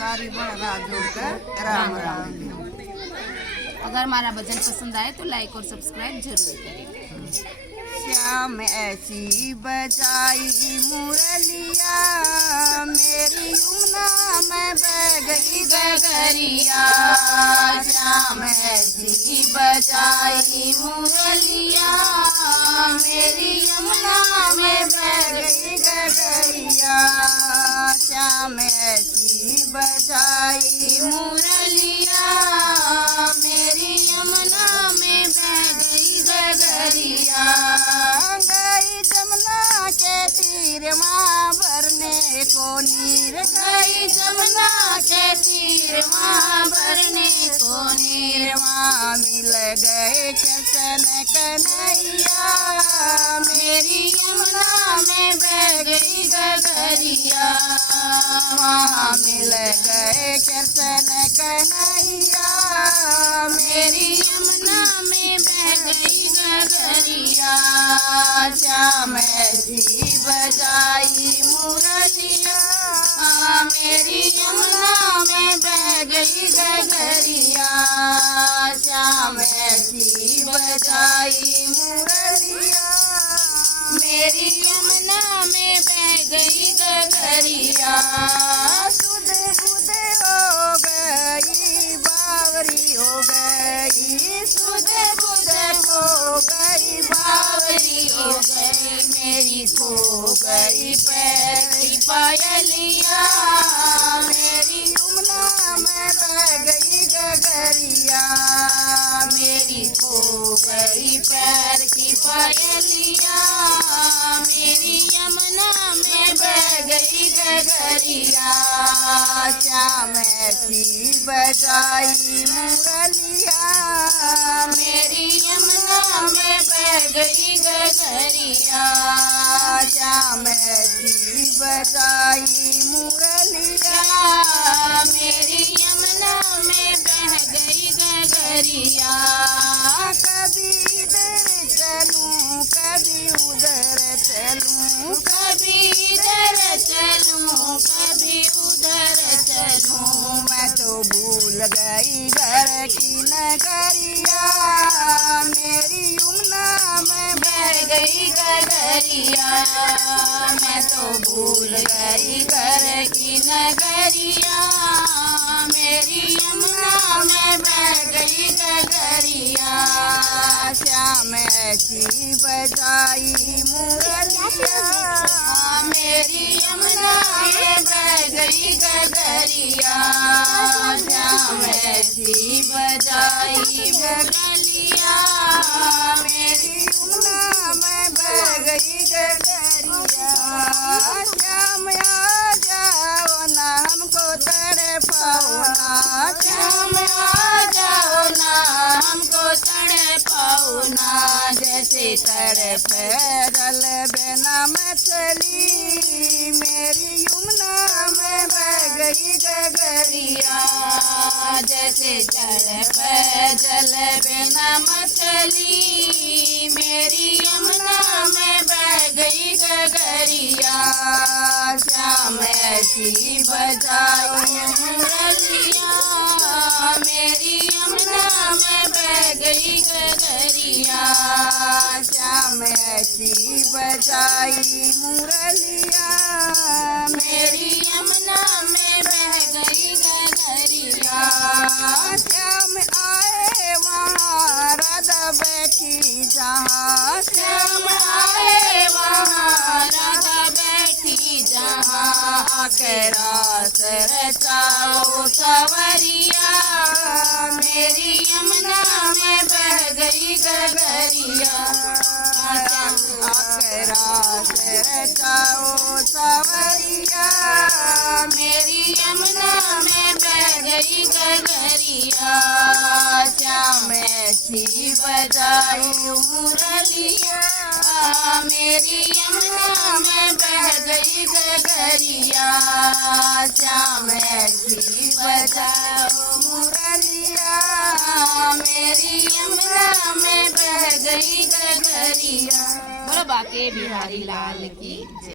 सारी बन रात जोड़कर राम राम। अगर हमारा भजन पसंद आए तो लाइक और सब्सक्राइब जरूर करें। श्याम ऐसी बजाई मुरलिया, मेरी यमुना में बह गई गगरिया। श्याम ऐसी बजाई मुरलिया, मेरी यमुना में बह गई गगरिया। श्याम ऐसी बजाई मुरलिया, मेरी यमुना में बह गई गगरिया। गई जमुना के तीर माँ भरने को नीर, गई जमुना के तीर माँ भरने को नीर। माँ मिल गए कृष्ण कन्हैया, मेरी यमुना में बह गई गगरिया। माँ मिल गए कृष्ण कन्हैया, मेरी यमुना में बह गई गगरिया। श्याम ऐसी बजाई मुरलिया, मेरी यमुना में बह गई गगरिया। श्याम ऐसी बजाई मुरलिया, मेरी यमुना में बह गई गगरिया। सुध बुध हो गई बावरी हो गई, सुध बुध हो गई बावरी हो गई। मेरी खो गई पैर की पायलिया, मेरी यमुना में बह गई गगरिया। मेरी खो गई पैर की पायलिया, मेरी यमुना में बह गई गगरिया। श्याम ऐसी बजाई मुरलिया, मेरी यमुना में बह गई गगरिया। श्याम ऐसी बजाई मुरलिया, मेरी यमुना में बह गई गगरिया। कभी इधर चलूं कभी उधर चलूं, कभी इधर चलूं कभी उधर चलूं। मैं तो भूल गई घर की नगरिया, मेरी यमुना में बह गई गगरिया। मैं तो भूल गई घर की नगरिया, मेरी यमुना में बह गई गगरिया। श्याम ऐसी बजाई मुरलिया, मेरी यमुना में बह गई गगरिया। श्याम ऐसी बजाई मुरलिया, मेरी यमुना में बह गई गगरिया। श्याम आ जाओ ना हमको तड़पाओ ना, श्याम आ जाओ ना हमको तड़पाओ ना। जैसे तड़प जल बिना मछली, मेरी यमुना में बह गई गगरिया। जैसे तड़प जल बिना मछली, मेरी यमुना में बह गई गगरिया। श्याम ऐसी बजाई मुरलिया, मेरी यमुना में बह गई गगरिया। श्याम ऐसी बजाई मुरलिया, मेरी यमुना में बह गई गगरिया। श्याम आए वहाँ राधा बैठी जहाँ, श्याम आए वहाँ राधा बैठी जहाँ। रास रचाओ सवरिया, मेरी यमुना में बह गई गगरिया। रास रचाओ सवरिया, मेरी यमुना में बह गई गगरिया। श्याम ऐसी बजाई मुरलिया, मेरी यमुना में बह गई गगरिया। श्याम ऐसी बजाओ मुरलिया, मेरी यमुना में बह गई गगरिया। बोलो बाके बिहारी लाल की जय।